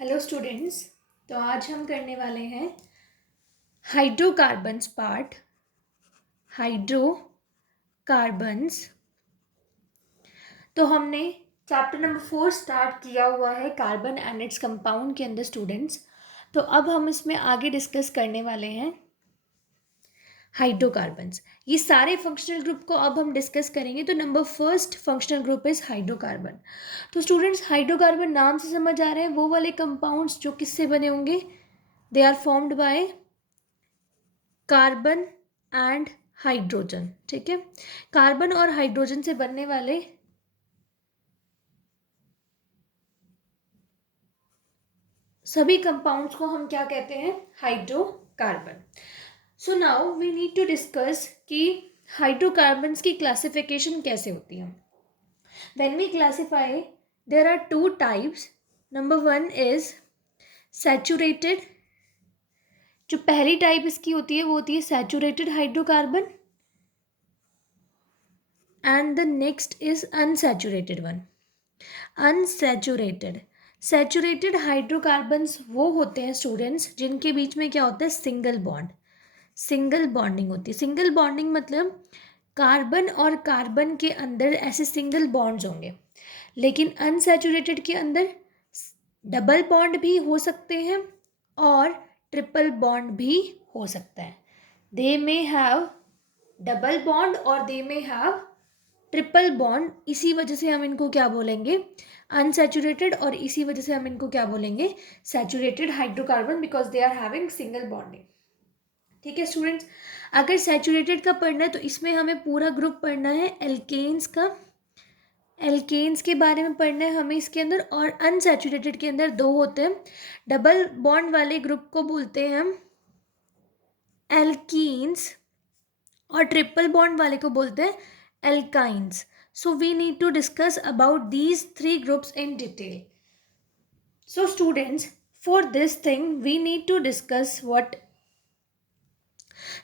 Hello students. तो आज हम करने वाले हैं हाइड्रोकार्बन्स पार्ट। हाइड्रोकार्बन्स। तो हमने चैप्टर नंबर 4 स्टार्ट किया हुआ है कार्बन एंड इट्स कंपाउंड के अंदर स्टूडेंट्स। तो अब हम इसमें आगे डिस्कस करने वाले हैं हाइड्रोकार्बन्स। ये सारे फंक्शनल ग्रुप को अब हम डिस्कस करेंगे। तो number first functional group is hydrocarbon. तो स्टूडेंट्स हाइड्रोकार्बन नाम से समझ आ रहे हैं वो वाले कंपाउंड्स जो किससे बने होंगे। They are formed by carbon and hydrogen. ठीक है, कार्बन और हाइड्रोजन से बनने वाले सभी कंपाउंड्स को हम क्या कहते हैं, hydrocarbon. So now we need to discuss कि हाइड्रोकार्बन्स की क्लासिफिकेशन कैसे होती है। When we classify there are two types. Number one is saturated. जो पहली टाइप इसकी होती है वो होती है saturated hydrocarbon and the next is unsaturated one. Unsaturated saturated hydrocarbons वो होते हैं स्टूडेंट्स जिनके बीच में क्या होता है, सिंगल बॉन्ड, सिंगल बॉन्डिंग होती है। सिंगल बॉन्डिंग मतलब कार्बन और कार्बन के अंदर ऐसे सिंगल बॉन्ड्स होंगे, लेकिन अनसैचुरेटेड के अंदर डबल बॉन्ड भी हो सकते हैं और ट्रिपल बॉन्ड भी हो सकता है। दे मे हैव डबल बॉन्ड और दे मे हैव ट्रिपल बॉन्ड। इसी वजह से हम इनको क्या बोलेंगे, अनसैचुरेटेड, और इसी वजह से हम इनको क्या बोलेंगे, saturated hydrocarbon, because they are having single bonding. ठीक है स्टूडेंट्स, अगर सैचुरेटेड का पढ़ना है तो इसमें हमें पूरा ग्रुप पढ़ना है एल्केन्स का। एल्केन्स के बारे में पढ़ना है हमें इसके अंदर। और अनसैचुरेटेड के अंदर दो होते हैं, डबल बॉन्ड वाले ग्रुप को बोलते हैं हम एल्कीन्स और ट्रिपल बॉन्ड वाले को बोलते हैं alkynes. So we need to discuss about these three groups in detail. So students, for this thing we need to discuss what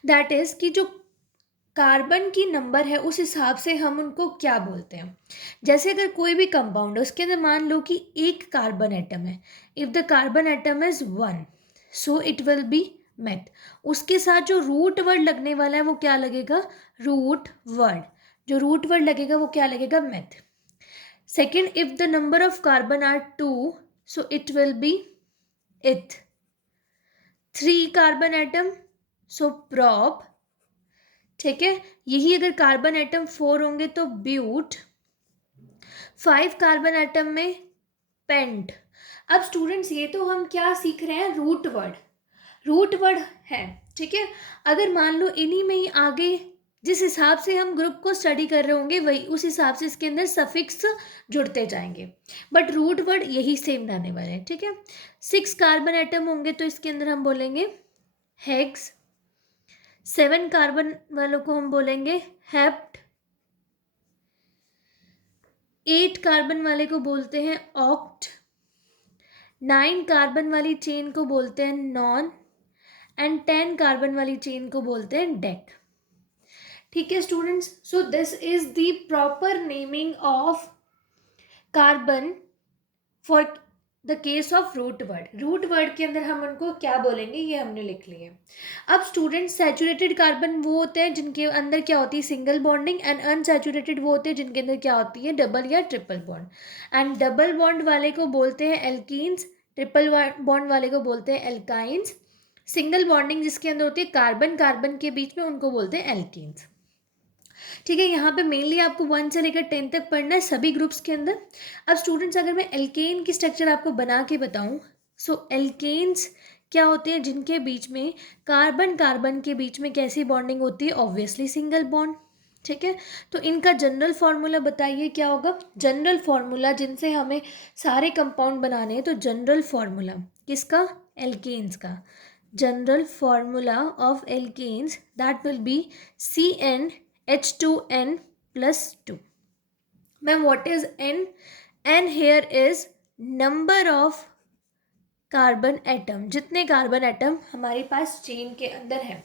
that is कि जो कार्बन की नंबर है उस हिसाब से हम उनको क्या बोलते हैं। जैसे अगर कोई भी कंपाउंड है उसके अंदर मान लो कि एक कार्बन एटम है, if the carbon atom is 1 so it will be meth. उसके साथ जो रूट वर्ड लगने वाला है वो क्या लगेगा, रूट वर्ड। जो रूट वर्ड लगेगा वो क्या लगेगा, meth. Second, if the number of carbon are 2, so it will be eth. 3 carbon atom, so prop. ठीक है, यही अगर कार्बन एटम 4 होंगे तो ब्यूट। 5 कार्बन एटम में पेंट। अब स्टूडेंट्स ये तो हम क्या सीख रहे हैं, रूट वर्ड, रूट वर्ड है। ठीक है, अगर मान लो इन्हीं में ही आगे जिस हिसाब से हम ग्रुप को स्टडी कर रहे होंगे वही उस हिसाब से इसके अंदर सफिक्स जुड़ते जाएंगे, बट रूट वर्ड यही सेम रहने वाले हैं। ठीक है, 6 कार्बन एटम होंगे तो इसके अंदर हम बोलेंगे हेक्स। 7 कार्बन वालों को हम बोलेंगे हेप्ट। 8 कार्बन वाले को बोलते हैं ऑक्ट। 9 कार्बन वाली चेन को बोलते हैं नॉन एंड 10 कार्बन वाली चेन को बोलते हैं डेक। ठीक है students, so this is the proper naming of carbon for the case of root word. Root word के अंदर हम उनको क्या बोलेंगे ये हमने लिख लिए। अब स्टूडेंट्स सैचुरेटेड कार्बन वो होते हैं जिनके अंदर क्या होती है, सिंगल बॉन्डिंग, एंड अनसैचुरेटेड वो होते हैं जिनके अंदर क्या होती है, डबल या triple bond. And double bond वाले को बोलते हैं एल्कीन्स, ट्रिपल बॉन्ड वाले को बोलते हैं एल्काइंस। सिंगल बॉन्डिंग जिसके अंदर होती है कार्बन कार्बन के बीच में, उनको बोलते हैं एल्कीन्स। ठीक है, यहाँ पे मेनली आपको 1 से लेकर 10 तक पढ़ना है सभी ग्रुप्स के अंदर। अब स्टूडेंट्स अगर मैं एल्केन की स्ट्रक्चर आपको बना के बताऊँ, सो एल्केन्स क्या होते हैं जिनके बीच में कार्बन कार्बन के बीच में कैसी बॉन्डिंग होती है, ऑब्वियसली सिंगल बॉन्ड। ठीक है, तो इनका जनरल फार्मूला बताइए क्या होगा। जनरल फार्मूला जिनसे हमें सारे कंपाउंड बनाने हैं, तो जनरल फार्मूला किसका, एल्केन्स का। General formula of alkanes that will be CnH2n plus 2. Ma'am, what is N? N here is number of carbon atom, जितने कार्बन एटम हमारे पास चेन के अंदर है।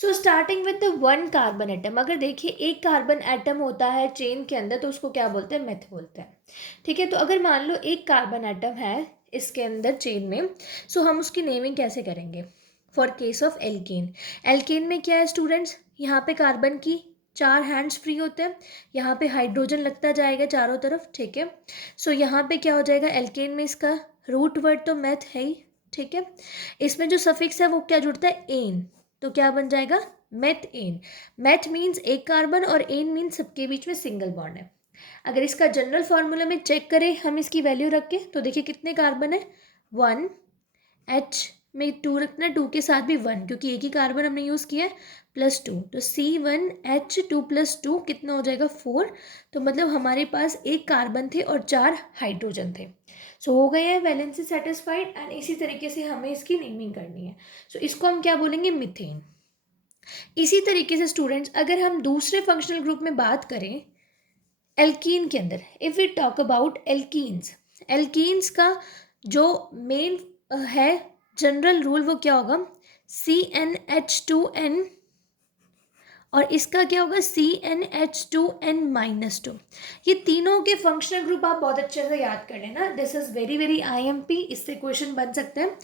So starting with the 1 carbon atom, अगर देखिए एक कार्बन एटम होता है चेन के अंदर तो उसको क्या बोलते हैं, मेथ बोलते हैं। ठीक है, तो अगर मान लो एक कार्बन एटम है, इसके अंदर चेन में। सो हम उसकी नेमिंग कैसे करेंगे for case of alkane. Alkane में क्या है स्टूडेंट्स, यहाँ पे कार्बन की 4 हैंड्स फ्री होते हैं, यहाँ पे हाइड्रोजन लगता जाएगा चारों तरफ, ठीक है। सो यहाँ पे क्या हो जाएगा, एल्केन में इसका रूट वर्ड तो मेथ है ही, ठीक है। इसमें जो सफिक्स है वो क्या जुड़ता है, एन, तो क्या बन जाएगा, मेथ एन। मेथ मीन्स एक कार्बन और एन मीन्स सबके बीच में सिंगल बॉन्ड है। अगर इसका जनरल फार्मूला में चेक करें हम इसकी वैल्यू रख के, तो देखिए कितने कार्बन है, 1, H में 2 रखना, 2 के साथ भी 1 क्योंकि एक ही कार्बन हमने यूज़ किया है, +2, तो C1H2 + 2 कितना हो जाएगा, 4। तो मतलब हमारे पास एक कार्बन थे और 4 हाइड्रोजन थे। सो हो गए हैं वैलेंसी सेटिस्फाइड। एंड इसी तरीके से हमें इसकी नेमिंग करनी है। सो इसको हम क्या बोलेंगे, मीथेन। इसी तरीके से स्टूडेंट्स अगर हम दूसरे फंक्शनल ग्रुप में बात करें एल्कीन के अंदर, if we talk about alkenes, alkenes का जो मेन है जनरल रूल वो क्या होगा, CnH2n, और इसका क्या होगा, CnH2n-2। ये तीनों के फंक्शनल ग्रुप आप बहुत अच्छे से याद कर लेना, this is very very IMP, इससे क्वेश्चन बन सकते हैं।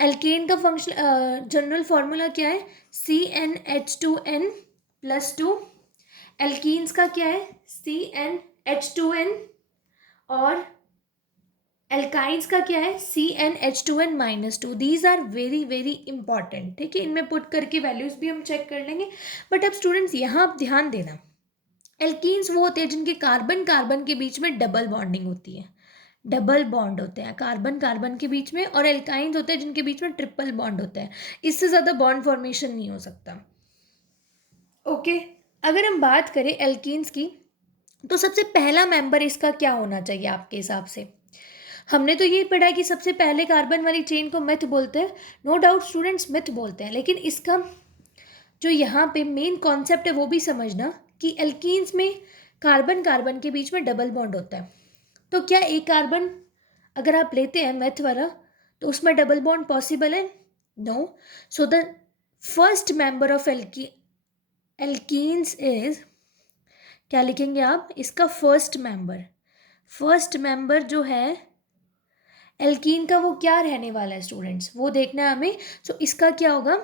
एल्केन का फंक्शनल जनरल फार्मूला क्या है, CnH2n+2। एल्कीन्स का क्या है, CnH2n, और एल्काइंस का क्या है, CnH2n-2। These are very very important, ठीक है। इनमें पुट करके वैल्यूज भी हम चेक कर लेंगे। बट अब स्टूडेंट्स यहाँ आप ध्यान देना, एल्कीन्स वो होते हैं जिनके कार्बन कार्बन के बीच में डबल बॉन्डिंग होती है, डबल बॉन्ड होते हैं कार्बन कार्बन के बीच में, और एल्काइंस होते हैं जिनके बीच में ट्रिपल बॉन्ड होता है, इससे ज़्यादा बॉन्ड फॉर्मेशन नहीं हो सकता, ओके। अगर हम बात करें एल्कीन्स की, तो सबसे पहला मेंबर इसका क्या होना चाहिए आपके हिसाब से। हमने तो ये पढ़ा कि सबसे पहले कार्बन वाली चेन को मेथ बोलते हैं, नो डाउट स्टूडेंट्स मेथ बोलते हैं, लेकिन इसका जो यहाँ पे मेन कॉन्सेप्ट है वो भी समझना कि एल्कीन्स में कार्बन कार्बन के बीच में डबल बॉन्ड होता है। तो क्या एक कार्बन अगर आप लेते हैं मेथ वाला तो उसमें डबल बॉन्ड पॉसिबल है, no. So the first member of alkenes is, क्या लिखेंगे आप, इसका फर्स्ट मेंबर जो है एल्कीन का वो क्या रहने वाला है स्टूडेंट्स, वो देखना है हमें। सो इसका क्या होगा,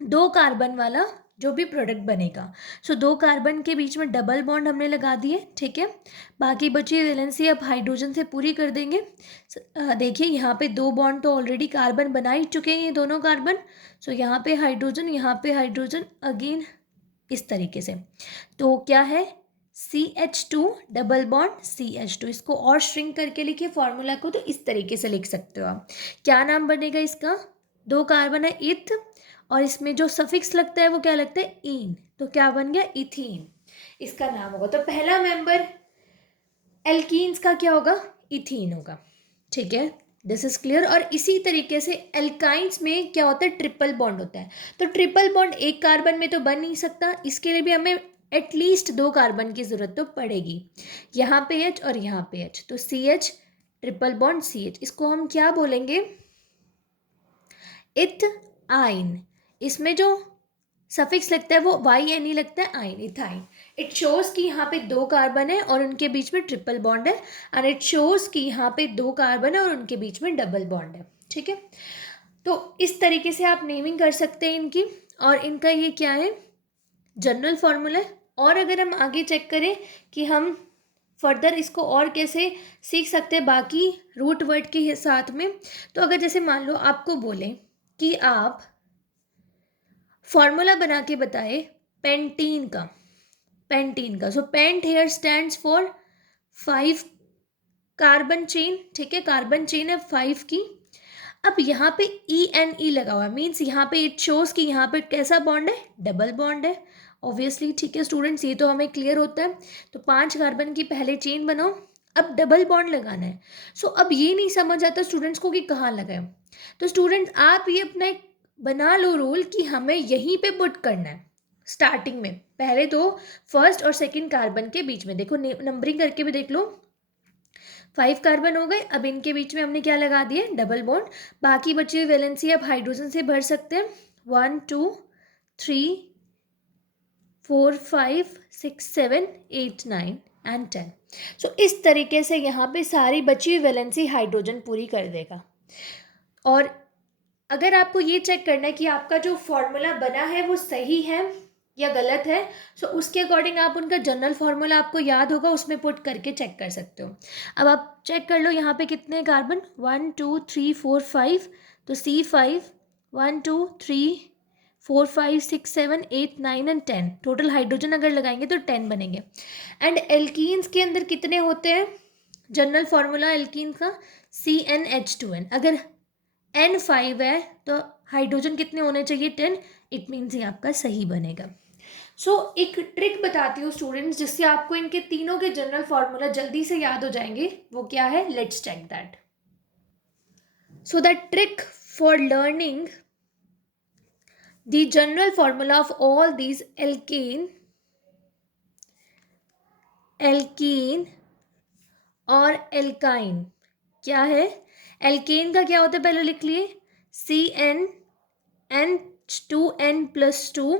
2 कार्बन वाला जो भी प्रोडक्ट बनेगा। सो 2 कार्बन के बीच में डबल बॉन्ड हमने लगा दिए, ठीक है। बाकी बची वैलेंसी अब हाइड्रोजन से पूरी कर देंगे। देखिए यहाँ पे 2 बॉन्ड तो ऑलरेडी कार्बन बना ही चुके हैं ये दोनों कार्बन। सो यहाँ पे हाइड्रोजन अगेन इस तरीके से। तो क्या है, CH2 डबल बॉन्ड CH2, इसको और श्रिंक करके लिखिए फॉर्मूला को, तो इस तरीके से लिख सकते हो आप। क्या नाम बनेगा इसका, 2 कार्बन है इथ, और इसमें जो सफिक्स लगता है वो क्या लगता है, इन, तो क्या बन गया, इथीन इसका नाम होगा। तो पहला मेंबर एल्कीन्स का क्या होगा, इथीन होगा, ठीक है। This is clear. और इसी तरीके से एल्काइंस में क्या होता है, ट्रिपल बॉन्ड होता है। तो ट्रिपल बॉन्ड एक कार्बन में तो बन नहीं सकता, इसके लिए भी हमें एटलीस्ट 2 कार्बन की ज़रूरत तो पड़ेगी, यहाँ पे H और यहाँ पे H, तो CH ट्रिपल बॉन्ड CH, इसको हम क्या बोलेंगे, इथ आइन। इसमें जो सफिक्स लगता है वो YN लगता है, आइन, इथाइन। इट शोज कि यहाँ पे 2 कार्बन है और उनके बीच में ट्रिपल बॉन्ड है, एंड इट शोज कि यहाँ पे 2 कार्बन है और उनके बीच में डबल बॉन्ड है, ठीक है। तो इस तरीके से आप नेमिंग कर सकते हैं इनकी, और इनका ये क्या है, जनरल फार्मूला है। और अगर हम आगे चेक करें कि हम फर्दर इसको और कैसे सीख सकते हैं बाकी रूट वर्ड के साथ में, तो अगर जैसे मान लो आपको बोले कि आप फॉर्मूला बना के बताए पेंटीन का। So pent here stands for 5 carbon chain, ठीक है, कार्बन चेन है 5 की। अब यहाँ पे ENE लगा हुआ है, मीन्स यहाँ पे इट शोज कि यहाँ पे कैसा बॉन्ड है, डबल बॉन्ड है ऑब्वियसली, ठीक है स्टूडेंट्स, ये तो हमें क्लियर होता है। तो 5 कार्बन की पहले चेन बनाओ, अब डबल बॉन्ड लगाना है। सो अब ये नहीं समझ आता स्टूडेंट्स को कि कहाँ लगाए, तो स्टूडेंट्स आप ये अपना एक बना लो रूल कि हमें यहीं पे पुट करना है स्टार्टिंग में, पहले तो फर्स्ट और सेकंड कार्बन के बीच में। देखो नंबरिंग करके भी देख लो, 5 कार्बन हो गए, अब इनके बीच में हमने क्या लगा दिए, डबल बॉन्ड। बाकी बची हुई वैलेंसी अब हाइड्रोजन से भर सकते हैं, 1 2 3 4 5 6 7 8 9 एंड 10। सो इस तरीके से यहाँ पे सारी बची हुई वैलेंसी हाइड्रोजन पूरी कर देगा। और अगर आपको ये चेक करना है कि आपका जो फॉर्मूला बना है वो सही है या गलत है, सो उसके अकॉर्डिंग आप उनका जनरल फार्मूला आपको याद होगा, उसमें पुट करके चेक कर सकते हो। अब आप चेक कर लो यहाँ पे कितने कार्बन, 1 2 3 4 5, तो C5 1 2 3 4 5 6 7 8 9 एंड 10, टोटल हाइड्रोजन अगर लगाएंगे तो 10 बनेंगे। एंड एल्कीन्स के अंदर कितने होते हैं, जनरल फार्मूला एल्कीन का CnH2n, अगर N5 है तो हाइड्रोजन कितने होने चाहिए, 10, इट मीन्स ये आपका सही बनेगा। सो एक ट्रिक बताती हूँ स्टूडेंट्स, जिससे आपको इनके तीनों के जनरल फार्मूला जल्दी से याद हो जाएंगे। वो क्या है, let's check that. So the trick for learning the general formula of all these alkene और एल्काइन क्या है। एल्केन का क्या होता है पहले लिख लिए, CnH2n+2,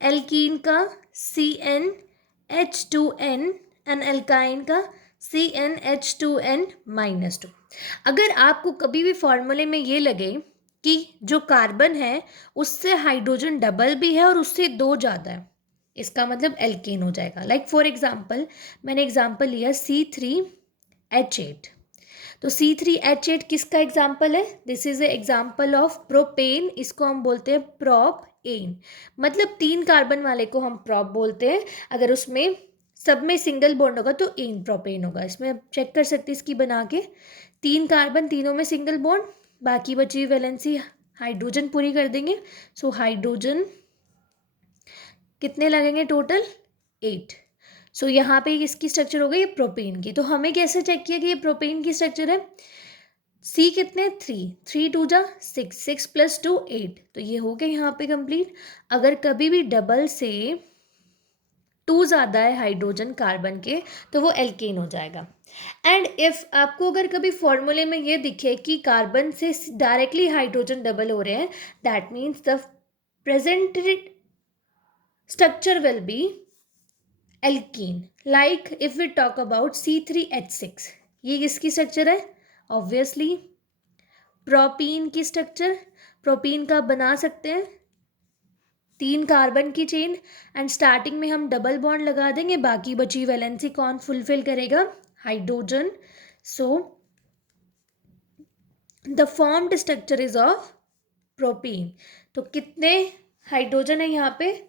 एल्कीन का CnH2n एंड एल्काइन का CnH2n-2। अगर आपको कभी भी फॉर्मूले में ये लगे कि जो कार्बन है उससे हाइड्रोजन डबल भी है और उससे 2 ज़्यादा है, इसका मतलब एल्केन हो जाएगा। लाइक फॉर एग्जाम्पल, मैंने एग्जाम्पल लिया C3H8, तो C3H8 किसका एग्जाम्पल है, this is a example of propane, इसको हम बोलते हैं प्रॉप एन, मतलब 3 कार्बन वाले को हम प्रॉप बोलते हैं। अगर उसमें सब में सिंगल बॉन्ड होगा तो एन प्रोपेन होगा। इसमें आप चेक कर सकते हैं इसकी बना के, 3 कार्बन, तीनों में सिंगल बॉन्ड, बाकी बची हुई वैलेंसी हाइड्रोजन पूरी कर देंगे। सो हाइड्रोजन कितने लगेंगे टोटल, 8। सो यहाँ पे इसकी स्ट्रक्चर हो गई प्रोपेन की। तो हमें कैसे चेक किया कि ये प्रोपेन की स्ट्रक्चर है, सी कितने, 3, 3 2 जा 6, 6 + 2 8, तो ये हो गया यहाँ पे कंप्लीट। अगर कभी भी डबल से 2 ज़्यादा है हाइड्रोजन कार्बन के तो वो एल्केन हो जाएगा। एंड इफ़ आपको अगर कभी फॉर्मूले में ये दिखे कि कार्बन से डायरेक्टली हाइड्रोजन डबल हो रहे हैं, that means the present structure will be alkene. Like if we talk about C3H6, ये किसकी स्ट्रक्चर है, ऑब्वियसली प्रोपीन की स्ट्रक्चर। प्रोपीन का बना सकते हैं 3 कार्बन की चेन, एंड स्टार्टिंग में हम डबल बॉन्ड लगा देंगे, बाकी बची वैलेंसी कौन फुलफिल करेगा, hydrogen. So the formed structure is of propene. तो कितने हाइड्रोजन है यहाँ पे,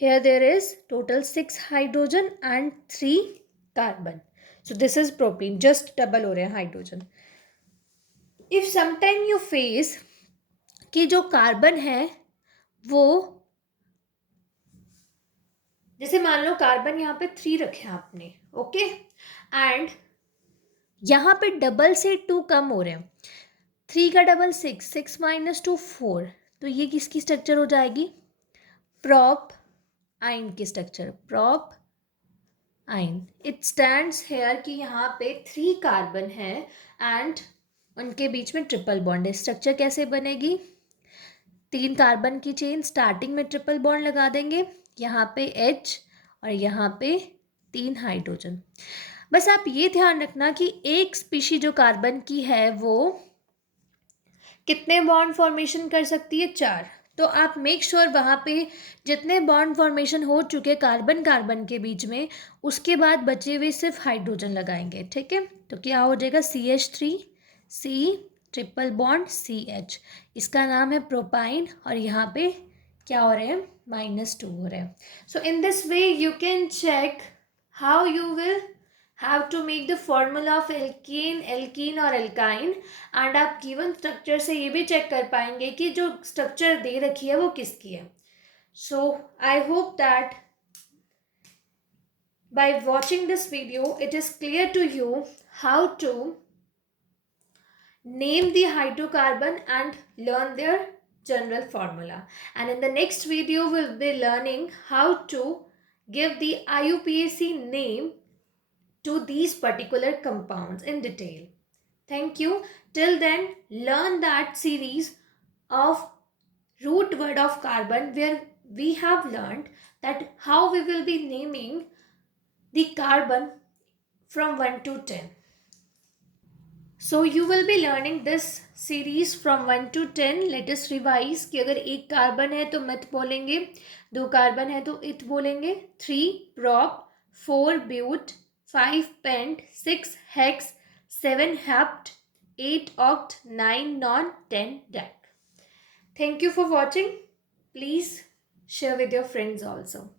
here there is total 6 hydrogen and 3 carbon, so this is propene, just double हो रहे हैं hydrogen. if sometime you face कि जो कार्बन है वो, जैसे मान लो कार्बन यहाँ पे 3 रखे हैं आपने, ओके, एंड यहाँ पे डबल से 2 कम हो रहे हैं, 3 का डबल 6, 6 - 2 4, तो ये किसकी स्ट्रक्चर हो जाएगी, प्रॉप आइन की स्ट्रक्चर, प्रॉप आइन। इट स्टैंड्स हेयर कि यहाँ पे 3 कार्बन है एंड उनके बीच में ट्रिपल बॉन्ड है। स्ट्रक्चर कैसे बनेगी, 3 कार्बन की चेन, स्टार्टिंग में ट्रिपल बॉन्ड लगा देंगे, यहाँ पे H और यहाँ पे 3 हाइड्रोजन। बस आप ये ध्यान रखना कि एक स्पीशी जो कार्बन की है वो कितने बॉन्ड फॉर्मेशन कर सकती है, 4। तो आप मेक श्योर वहाँ पे जितने बॉन्ड फॉर्मेशन हो चुके कार्बन कार्बन के बीच में, उसके बाद बचे हुए सिर्फ हाइड्रोजन लगाएंगे, ठीक है। तो क्या हो जाएगा, CH3 C triple bond CH, इसका नाम है प्रोपाइन, और यहाँ पे क्या हो रहे हैं, -2 हो रहे हैं। So in this way you can check how you will have to make the formula of alkene, alkene और alkyne, and आप given structure से ये भी check कर पाएंगे कि जो structure दे रखी है वो किसकी है। So I hope that by watching this video it is clear to you how to name the hydrocarbon and learn their general formula, and in the next video we'll be learning how to give the IUPAC name to these particular compounds in detail. Thank you. Till then, learn that series of root word of carbon where we have learned that how we will be naming the carbon from 1 to 10. So you will be learning this series from 1 to 10. Let us revise कि अगर एक carbon है तो meth बोलेंगे, 2 carbon है तो it बोलेंगे, 3 prop, 4 but, 5 pent, 6 hex, 7 hept, 8 oct, 9 non, 10 dec. Thank you for watching. Please share with your friends also.